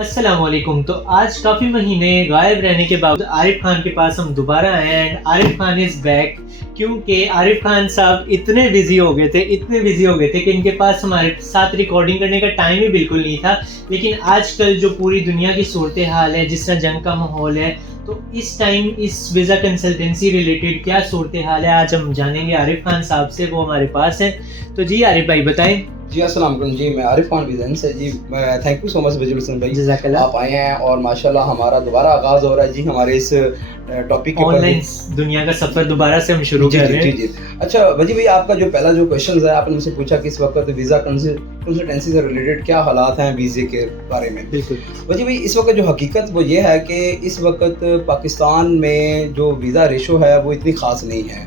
السلام علیکم. تو آج کافی مہینے غائب رہنے کے بعد عارف خان کے پاس ہم دوبارہ آئے ہیں and Arif Khan is back. کیونکہ عارف خان صاحب اتنے بزی ہو گئے تھے کہ ان کے پاس ہمارے ساتھ ریکارڈنگ کرنے کا ٹائم ہی بالکل نہیں تھا. لیکن آج کل جو پوری دنیا کی صورتحال ہے، جس طرح جنگ کا ماحول ہے، تو اس ٹائم اس ویزا کنسلٹنسی ریلیٹڈ کیا صورتحال ہے آج ہم جانیں گے عارف خان صاحب سے. وہ ہمارے پاس ہیں. تو جی عارف بھائی بتائیں. جی السلام علیکم. جی میں عارف خان ویزن سے. جی تھینک یو سو مچ وزیر حسن بھائی، جزاک اللہ. آپ آئے ہیں اور ماشاءاللہ ہمارا دوبارہ آغاز ہو رہا ہے جی ہمارے اس ٹاپک کے آن لائن دنیا کا سفر دوبارہ سے ہم شروع کر رہے ہیں. جی اچھا وجی بھائی، آپ کا جو پہلا جو کویشچن ہے، آپ نے مجھ سے پوچھا کہ اس وقت ویزا کنسلٹنسی سے ریلیٹڈ کیا حالات ہیں ویزے کے بارے میں. بالکل وجی بھائی، اس وقت جو حقیقت وہ یہ ہے کہ اس وقت پاکستان میں جو ویزا ریشو ہے وہ اتنی خاص نہیں ہے.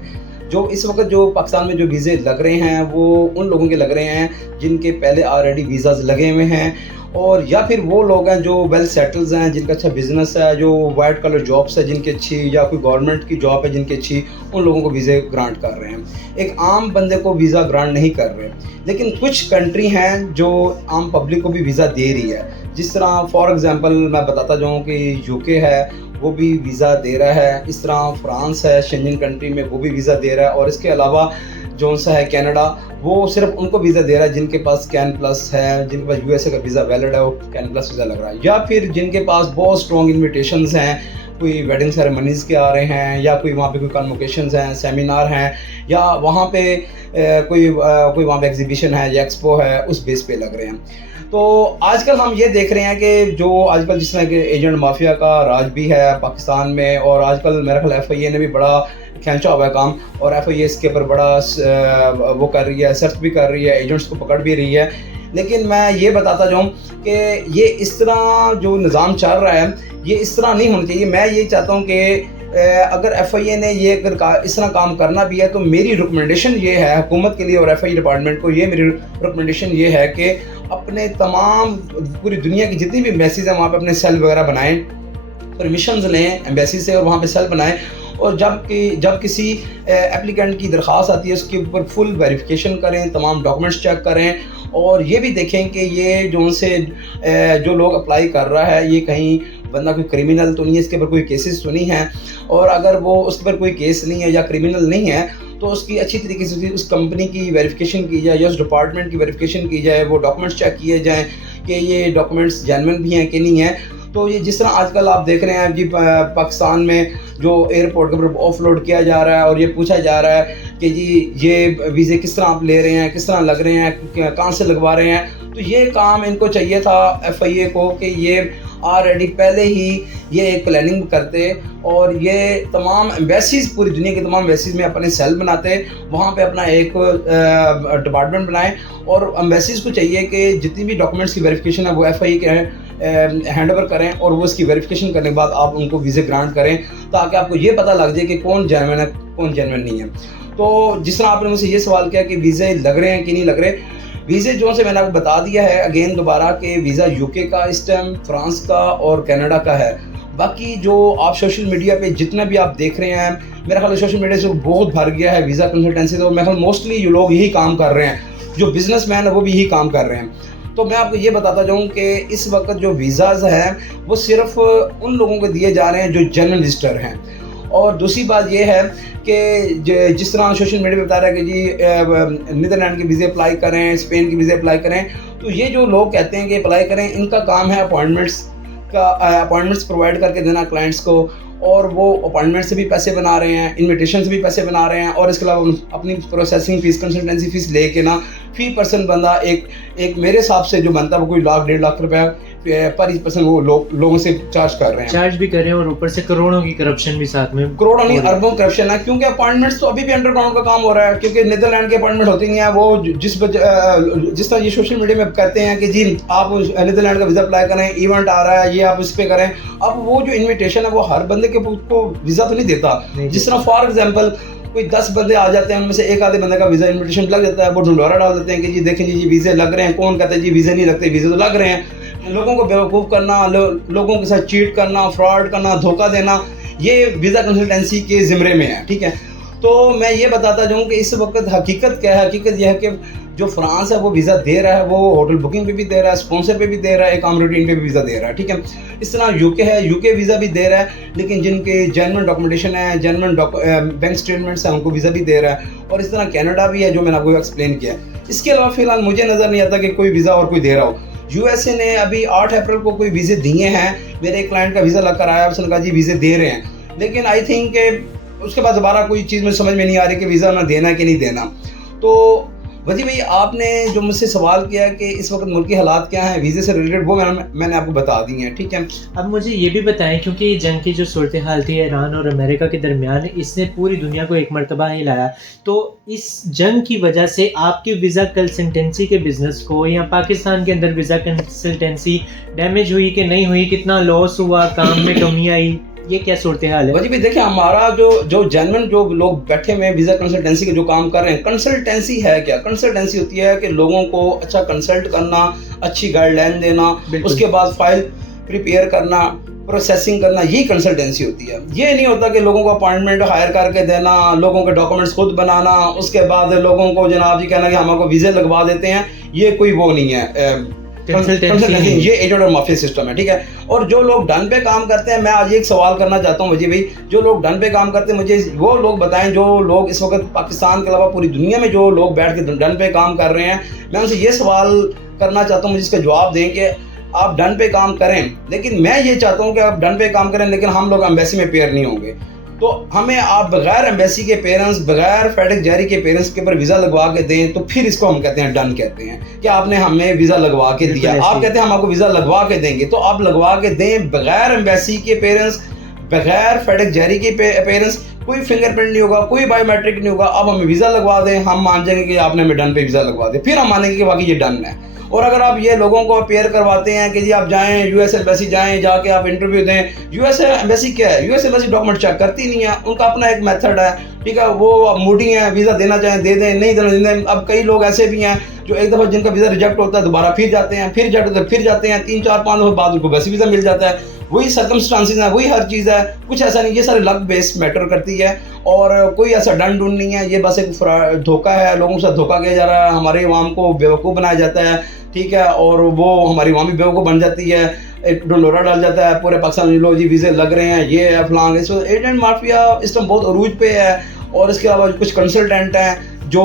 جو اس وقت جو پاکستان میں جو ویزے لگ رہے ہیں وہ ان لوگوں کے لگ رہے ہیں جن کے پہلے آلریڈی ویزاز لگے ہوئے ہیں، اور یا پھر وہ لوگ ہیں جو ویل سیٹلز ہیں، جن کا اچھا بزنس ہے، جو وائٹ کلر جابس ہے جن کی اچھی، یا کوئی گورنمنٹ کی جاب ہے جن کی اچھی، ان لوگوں کو ویزے گرانٹ کر رہے ہیں. ایک عام بندے کو ویزا گرانٹ نہیں کر رہے. لیکن کچھ کنٹری ہیں جو عام پبلک کو بھی ویزا دے رہی ہے. جس طرح فار ایگزامپل میں بتاتا جاؤں کہ یو کے ہے، وہ بھی ویزا دے رہا ہے. اس طرح فرانس ہے شنجن کنٹری میں، وہ بھی ویزا دے رہا ہے. اور اس کے علاوہ جو سا ہے کینیڈا، وہ صرف ان کو ویزا دے رہا ہے جن کے پاس کین پلس ہے، جن کے پاس یو ایس اے کا ویزا ویلڈ ہے، وہ کین پلس ویزا لگ رہا ہے. یا پھر جن کے پاس بہت اسٹرانگ انویٹیشنز ہیں، کوئی ویڈنگ سیریمنیز کے آ رہے ہیں، یا کوئی وہاں پہ کوئی کنوکیشنز ہیں، سیمینار ہیں، یا وہاں پہ کوئی وہاں پہ ایگزیبیشن ہے یا ایکسپو ہے، اس بیس پہ لگ رہے ہیں. تو آج کل ہم یہ دیکھ رہے ہیں کہ جو آج کل جس طرح کہ ایجنٹ مافیا کا راج بھی ہے پاکستان میں، اور آج کل میرا خیال ایف آئی اے نے بھی بڑا کھینچا ہوا ہے کام، اور ایف آئی اے اس کے اوپر بڑا وہ کر رہی ہے، سرچ بھی کر رہی ہے، ایجنٹس کو پکڑ بھی رہی ہے. لیکن میں یہ بتاتا جاؤں کہ یہ اس طرح جو نظام چل رہا ہے یہ اس طرح نہیں ہونا چاہیے. میں یہ چاہتا ہوں کہ اگر ایف آئی اے نے یہ اگر اس طرح کام کرنا بھی ہے تو میری ریکمنڈیشن یہ ہے حکومت کے لیے اور ایف آئی اے ڈپارٹمنٹ کو، یہ میری ریکمنڈیشن یہ ہے کہ اپنے تمام پوری دنیا کی جتنی بھی ایمبیسیز ہیں وہاں پہ اپنے سیل وغیرہ بنائیں، پرمیشنز لیں ایمبیسی سے اور وہاں پہ سیل بنائیں. اور جب کسی اپلیکنٹ کی درخواست آتی ہے اس کے اوپر فل ویریفیکیشن کریں، تمام ڈاکومنٹس چیک کریں، اور یہ بھی دیکھیں کہ یہ جو لوگ اپلائی کر رہا ہے یہ کہیں بندہ کوئی کریمنل تو نہیں ہے، اس کے اوپر کوئی کیسز تو نہیں ہیں. اور اگر وہ اس پر کوئی کیس نہیں ہے یا کریمنل نہیں ہے تو اس کی اچھی طریقے سے اس کمپنی کی ویریفیکیشن کی جائے یا اس ڈپارٹمنٹ کی ویریفیکیشن کی جائے، وہ ڈاکومنٹس چیک کیے جائیں کہ یہ ڈاکومنٹس جینوئن بھی ہیں کہ نہیں ہیں. تو یہ جس طرح آج کل آپ دیکھ رہے ہیں جی پاکستان میں جو ایئرپورٹ کے اوپر آف لوڈ کیا جا رہا ہے اور یہ پوچھا جا رہا ہے کہ جی یہ ویزے کس طرح آپ لے رہے ہیں، کس طرح لگ رہے ہیں، کہاں سے لگوا رہے ہیں. تو یہ کام ان کو چاہیے تھا ایف آئی اے کو کہ یہ آلریڈی پہلے ہی یہ ایک پلاننگ کرتے اور یہ تمام ایمبیسیز، پوری دنیا کی تمام ایمبیسیز میں اپنے سیل بناتے، وہاں پہ اپنا ایک ڈپارٹمنٹ بنائیں. اور ایمبیسیز کو چاہیے کہ جتنی بھی ڈاکومنٹس کی ویریفیکیشن ہے وہ ایف آئی اے کے ہینڈ اوور کریں، اور وہ اس کی ویریفیکیشن کرنے کے بعد آپ ان کو ویزے گرانٹ کریں، تاکہ آپ کو یہ پتہ لگ جائے کہ کون جینوئن ہے کون جینوئن نہیں ہے. تو جس طرح آپ نے مجھ سے یہ سوال کیا کہ ویزے لگ رہے ہیں کہ نہیں لگ رہے، ویزے جو سے میں نے آپ کو بتا دیا ہے اگین دوبارہ کہ ویزا یو کے کا اس ٹائم، فرانس کا اور کینیڈا کا ہے. باقی جو آپ سوشل میڈیا پہ جتنا بھی آپ دیکھ رہے ہیں، میرا خیال سوشل میڈیا سے بہت بھر گیا ہے ویزا کنسلٹنسی. تو میرا خیال موسٹلی یہ لوگ یہی کام کر رہے ہیں، جو بزنس مین ہے وہ بھی یہی کام کر رہے ہیں. تو میں آپ کو یہ بتاتا جاؤں کہ اس وقت جو ویزاز ہیں وہ صرف ان لوگوں کو دیے جا رہے ہیں جو جنرل وزٹر ہیں. اور دوسری بات یہ ہے کہ جس طرح سوشل میڈیا پہ بتا رہا ہے کہ جی نیدرلینڈ کے ویزے اپلائی کریں، اسپین کے ویزے اپلائی کریں، تو یہ جو لوگ کہتے ہیں کہ اپلائی کریں، ان کا کام ہے اپوائنٹمنٹس پرووائڈ کر کے دینا کلائنٹس کو، اور وہ اپوائنٹمنٹ سے بھی پیسے بنا رہے ہیں، انویٹیشن سے بھی پیسے بنا رہے ہیں، اور اس کے علاوہ اپنی پروسیسنگ فیس، کنسلٹنسی فیس لے کے نا فی پرسن بندہ ایک میرے حساب سے جو بنتا ہے وہ کوئی لاکھ 1.5 لاکھ روپے پر ایچ پرسن وہ لوگوں سے چارج کر رہے ہیں، چارج بھی کر رہے ہیں، اور اوپر سے کروڑوں کی کرپشن بھی ساتھ میں، کروڑوں نہیں اربوں کرپشن ہے. کیونکہ اپوائنٹمنٹس تو ابھی بھی انڈر گراؤنڈ کا کام ہو رہا ہے، کیونکہ نیدرلینڈ کی اپوائنٹمنٹ ہوتی نہیں ہے. وہ جس طرح یہ سوشل میڈیا میں کہتے ہیں کہ جی آپ نیدرلینڈ کا ویزا اپلائی کریں، ایونٹ آ رہا ہے، یہ آپ اس پہ کریں. اب وہ جو انویٹیشن ہے وہ ہر بندے کو ویزا تو نہیں دیتا. جس طرح فار ایگزامپل کوئی 10 بندے آ جاتے ہیں، ان میں سے ایک آدھے بندے کا ویزا انویٹیشن لگ جاتا ہے، وہ ڈھنڈورا ڈال دیتے ہیں کہ جی دیکھیں جی ویزے لگ رہے ہیں. کون کہتا ہے جی ویزے نہیں لگتے، ویزے تو لگ رہے ہیں. لوگوں کو بیوقوف کرنا، لوگوں کے ساتھ چیٹ کرنا، فراڈ کرنا، دھوکہ دینا، یہ ویزا کنسلٹنسی کے زمرے میں ہے. ٹھیک ہے. تو میں یہ بتاتا جاؤں کہ اس وقت حقیقت کیا ہے. حقیقت یہ ہے کہ جو فرانس ہے وہ ویزا دے رہا ہے, وہ ہوٹل بکنگ پہ بھی دے رہا ہے, اسپانسر پہ بھی دے رہا ہے, اکاموڈیٹنگ پہ بھی ویزا دے رہا ہے, ٹھیک ہے. اس طرح یو کے ہے, یو کے ویزا بھی دے رہا ہے, لیکن جن کے جینوئن ڈاکومنٹیشن ہے, جینوئن بینک اسٹیٹمنٹس ہیں, ان کو ویزا بھی دے رہا ہے. اور اس طرح کینیڈا بھی ہے, جو میں نے آپ کو ایکسپلین کیا. اس کے علاوہ فی الحال مجھے نظر نہیں آتا کہ کوئی ویزا اور کوئی دے رہا ہو. یو ایس اے نے ابھی 8 اپریل کو کوئی ویزے دیے ہیں. میرے ایک کلائنٹ کا ویزا لگ کر آیا, اس نے کہا جی ویزے دے رہے ہیں, لیکن آئی تھنک کہ اس کے بعد دوبارہ کوئی چیز مجھے سمجھ میں نہیں آ رہی کہ ویزا نہ دینا کہ نہیں دینا. تو وجی بھائی آپ نے جو مجھ سے سوال کیا کہ اس وقت ملکی حالات کیا ہیں ویزے سے ریلیٹڈ, وہ میں نے آپ کو بتا دی ہیں, ٹھیک ہے. اب مجھے یہ بھی بتائیں, کیونکہ جنگ کی جو صورتحال تھی ایران اور امریکہ کے درمیان, اس نے پوری دنیا کو ایک مرتبہ ہلایا. تو اس جنگ کی وجہ سے آپ کی ویزا کنسلٹنسی کے بزنس کو یا پاکستان کے اندر ویزا کنسلٹنسی ڈیمیج ہوئی کہ نہیں ہوئی, کتنا لاس ہوا, کام میں کمی آئی, یہ کیا صورتحال ہے؟ جی بھی دیکھیں, ہمارا جو جینوئن جو لوگ بیٹھے ہوئے ہیں ویزا کنسلٹنسی کے جو کام کر رہے ہیں, کنسلٹنسی ہے کیا؟ کنسلٹنسی ہوتی ہے کہ لوگوں کو اچھا کنسلٹ کرنا, اچھی گائیڈ لائن دینا, اس کے بعد فائل پریپیئر کرنا, پروسیسنگ کرنا, یہی کنسلٹنسی ہوتی ہے. یہ نہیں ہوتا کہ لوگوں کو اپائنٹمنٹ ہائر کر کے دینا, لوگوں کے ڈاکومنٹس خود بنانا, اس کے بعد لوگوں کو جناب جی کہنا کہ ہم آپ کو ویزے لگوا دیتے ہیں. یہ کوئی وہ نہیں ہے, یہ ایجنٹ اور مافیا سسٹم ہے, ٹھیک ہے. اور جو لوگ ڈن پہ کام کرتے ہیں, میں آج ایک سوال کرنا چاہتا ہوں وجی بھائی, جو لوگ ڈن پہ کام کرتے ہیں مجھے وہ لوگ بتائیں, جو لوگ اس وقت پاکستان کے علاوہ پوری دنیا میں جو لوگ بیٹھ کے ڈن پہ کام کر رہے ہیں, میں ان سے یہ سوال کرنا چاہتا ہوں, مجھے اس کا جواب دیں کہ آپ ڈن پہ کام کریں, لیکن میں یہ چاہتا ہوں کہ آپ ڈن پہ کام کریں لیکن ہم لوگ ایمبیسی میں پیئر نہیں ہوں گے. تو ہمیں آپ بغیر ایمبیسی کے پیرنٹس, بغیر فیڈک جاری کے پیرنٹس کے اوپر ویزا لگوا کے دیں, تو پھر اس کو ہم کہتے ہیں ڈن کہتے ہیں کہ آپ نے ہمیں ویزا لگوا کے دیا. آپ کہتے ہیں ہم آپ کو ویزا لگوا کے دیں گے, تو آپ لگوا کے دیں بغیر ایمبیسی کے پیرنٹس, بغیر فیڈک جاری کے پیرنٹس, کوئی فنگر پرنٹ نہیں ہوگا, کوئی بایو میٹرک نہیں ہوگا. آپ ہمیں ویزا لگوا دیں, ہم مان جائیں گے کہ آپ نے ہمیں ڈن پہ ویزا لگوا دیں, پھر ہم مانیں گے کہ واقعی یہ ڈن ہے. اور اگر آپ یہ لوگوں کو اپیئر کرواتے ہیں کہ جی آپ جائیں یو ایس ایمبیسی جائیں, جا کے آپ انٹرویو دیں, یو ایس ایمبیسی کیا ہے, U S embassy document check کرتی نہیں ہے, ان کا اپنا ایک میتھڈ ہے, ٹھیک ہے. وہ موڈی ہیں, ویزا دینا چاہیں دے دیں, نہیں دینا دیں. اب کئی لوگ ایسے بھی ہیں جو ایک دفعہ جن کا ویزا ریجیکٹ ہوتا ہے دوبارہ پھر جاتے ہیں, پھر جاتے ہیں, 3-4-5 دفعہ بعد ان کو ویسے ویزا مل جاتا ہے. وہی سرکمسٹانسز ہیں, وہی ہر چیز ہے, کچھ ایسا نہیں. یہ سارے لک بیس میٹر کرتی ہے, اور کوئی ایسا ڈن نہیں ہے. یہ بس ایک دھوکہ ہے, لوگوں کے ساتھ دھوکہ کیا جا رہا ہے, ہمارے عوام کو بیوقوف بنایا جاتا ہے, ٹھیک ہے. اور وہ ہماری عوام بھی بیوقوف بن جاتی ہے, ایک ڈنڈورا ڈال جاتا ہے پورے پاکستان میں, لوگ جی ویزے لگ رہے ہیں, یہ ہے فلاں. ایجنٹ مافیا اس ٹائم بہت عروج پہ ہے. اور اس کے علاوہ کچھ کنسلٹنٹ ہیں جو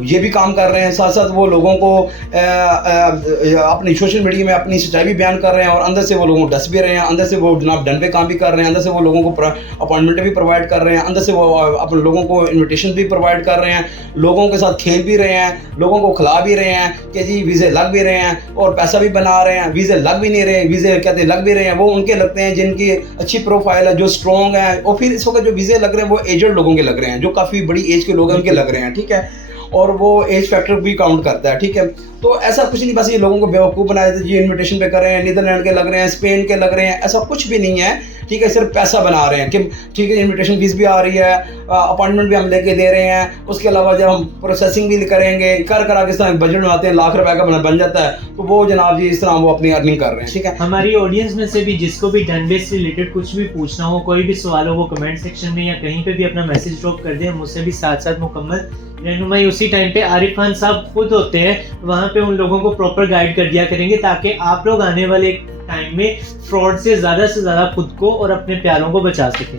یہ بھی کام کر رہے ہیں, ساتھ ساتھ وہ لوگوں کو اپنی سوشل میڈیا میں اپنی سچائی بھی بیان کر رہے ہیں, اور اندر سے وہ لوگوں کو ڈس بھی رہے ہیں, اندر سے وہ جناب ڈن پہ کام بھی کر رہے ہیں, اندر سے وہ لوگوں کو اپوائنٹمنٹ بھی پرووائڈ کر رہے ہیں, اندر سے وہ اپنے لوگوں کو انویٹیشن بھی پرووائڈ کر رہے ہیں, لوگوں کے ساتھ کھیل بھی رہے ہیں, لوگوں کو کھلا بھی رہے ہیں کہ جی ویزے لگ بھی رہے ہیں, اور پیسہ بھی بنا رہے ہیں. ویزے لگ بھی نہیں رہے, ویزے کہتے ہیں لگ بھی رہے ہیں, وہ ان کے لگتے ہیں جن کی اچھی پروفائل ہے, جو اسٹرانگ ہے. اور پھر اس وقت جو ویزے لگ رہے ہیں وہ ایجڈ لوگوں کے لگ رہے ہیں, جو کافی بڑی ایج کے لوگ ہیں ان کے لگ رہے ہیں, ٹھیک ہے. اور وہ ایج فیکٹر بھی کاؤنٹ کرتا ہے, ٹھیک ہے. تو ایسا کچھ نہیں, بس یہ لوگوں کو بیوقوف بنایا جاتا ہے, جی انویٹیشن پہ کر رہے ہیں, نیدرلینڈ کے لگ رہے ہیں, اسپین کے لگ رہے ہیں, ایسا کچھ بھی نہیں ہے, ٹھیک ہے. صرف پیسہ بنا رہے ہیں کہ ٹھیک ہے انویٹیشن فیس بھی آ رہی ہے, اپوائنٹمنٹ بھی ہم لے کے دے رہے ہیں, اس کے علاوہ جب ہم پروسیسنگ بھی کریں گے, کر کے اس طرح بجٹ بناتے ہیں, لاکھ روپے کا بن جاتا ہے, تو وہ جناب جی اس طرح وہ اپنی ارننگ کر رہے ہیں, ٹھیک ہے. ہماری آڈینس میں سے بھی جس کو بھی ڈن بیس سے ریلیٹڈ کچھ بھی پوچھنا ہو, کوئی بھی سوال ہو, وہ کمنٹ سیکشن میں یا کہیں پہ بھی اپنا میسج ڈراپ کر دیں, ہم اس سے بھی ساتھ ساتھ مکمل رہنمائی اسی ٹائم پہ عارف خان صاحب خود ہوتے ہیں, وہاں پہ ان لوگوں کو پراپر گائیڈ کر دیا کریں گے, تاکہ آپ لوگ آنے والے ٹائم میں فراڈ سے زیادہ خود کو اور اپنے پیاروں کو بچا سکیں.